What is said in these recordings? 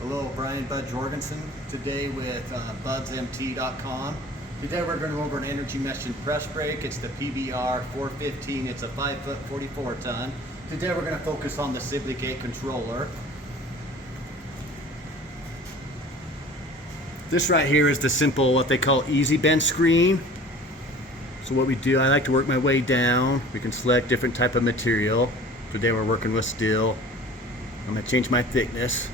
Hello, Brian Bud Jorgensen. Today with budsmt.com. Today we're going to go over an energy mesh press brake. It's the PBR 415. It's a 5 foot 44 ton. Today we're going to focus on the Cybelec 8 controller. This right here is the simple, what they call easy bend screen. So what we do, I like to work my way down. We can select different type of material. Today we're working with steel. I'm going to change my thickness,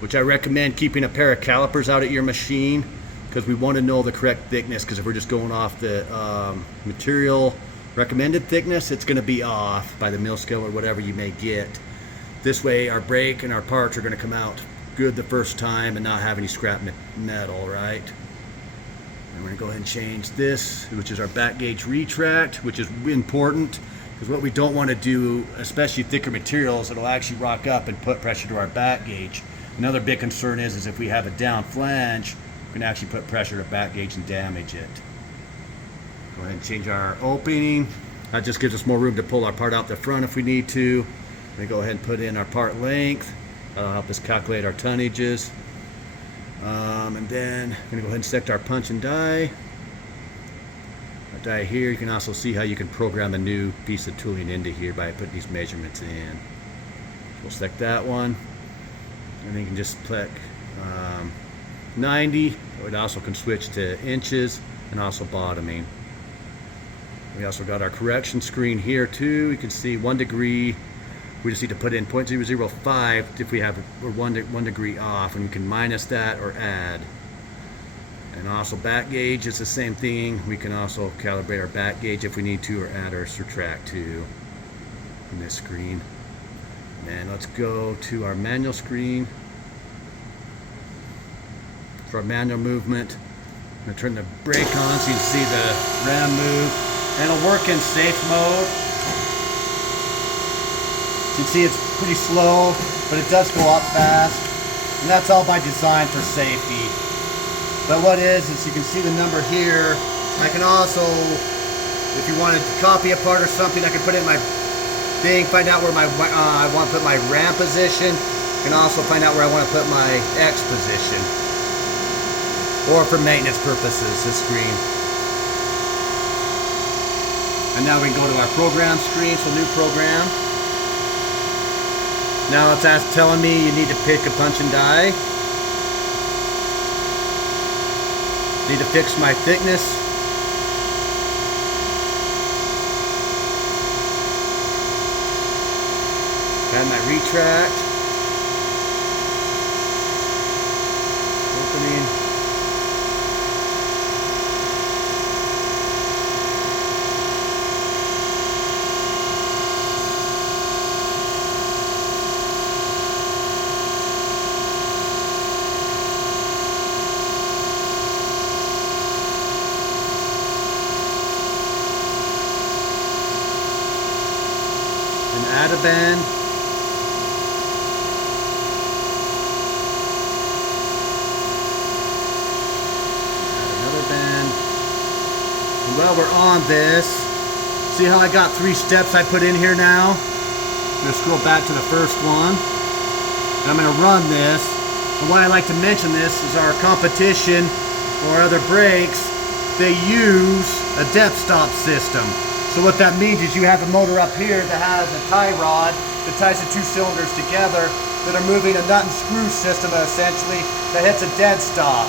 which I recommend keeping a pair of calipers out at your machine because we want to know the correct thickness, because if we're just going off the material recommended thickness, it's going to be off by the mill scale or whatever you may get. This way our brake and our parts are going to come out good the first time and not have any scrap metal, right? And we're going to go ahead and change this, which is our back gauge retract, which is important because what we don't want to do, especially thicker materials, it'll actually rock up and put pressure to our back gauge. Another big concern is if we have a down flange, we can actually put pressure to back gauge and damage it. Go ahead and change our opening. That just gives us more room to pull our part out the front if we need to. We go ahead and put in our part length. That'll help us calculate our tonnages. And then I'm going to go ahead and select our punch and die. Our die here, you can also see how you can program a new piece of tooling into here by putting these measurements in. We'll select that one. And then you can just click 90. It also can switch to inches and also bottoming. We also got our correction screen here too. You can see 1 degree. We just need to put in 0.005 if we have we're one degree off, and you can minus that or add. And also back gauge is the same thing. We can also calibrate our back gauge if we need to, or add or subtract to in this screen. And let's go to our manual screen. For our manual movement, I'm going to turn the brake on so you can see the ram move. And it'll work in safe mode. You can see it's pretty slow, but it does go up fast. And that's all by design for safety. But what is you can see the number here. I can also, if you wanted to copy a part or something, I can put it in my thing, find out where my I want to put my RAM position. I can also find out where I want to put my X position. Or for maintenance purposes, this screen. And now we can go to our program screen, so new program. Now it's telling me you need to pick a punch and die. Need to fix my thickness. Add my retract. Opening. Add a bend. Add another bend. And while we're on this, see how I got 3 steps I put in here now? I'm going to scroll back to the first one. And I'm going to run this. And why I like to mention this is our competition or other brakes, they use a depth stop system. So what that means is you have a motor up here that has a tie rod that ties the 2 cylinders together that are moving a nut and screw system essentially that hits a dead stop.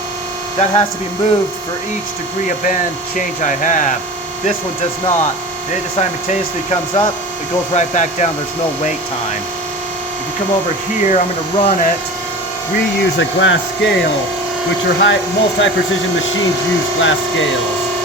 That has to be moved for each degree of bend change I have. This one does not. It just simultaneously comes up, it goes right back down, there's no wait time. If you come over here, I'm going to run it. We use a glass scale, which are most high precision machines use glass scales.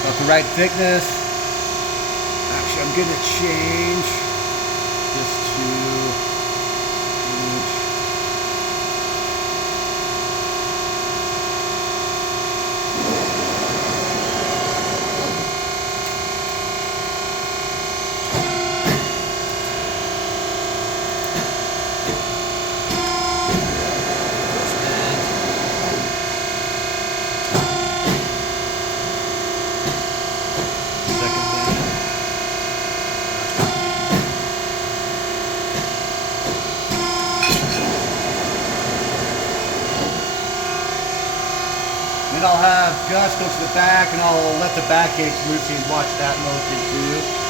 About the right thickness. Actually, I'm going to change 2 inch. Then I'll have Gus go to the back and I'll let the back gauge move so you can watch that motion too.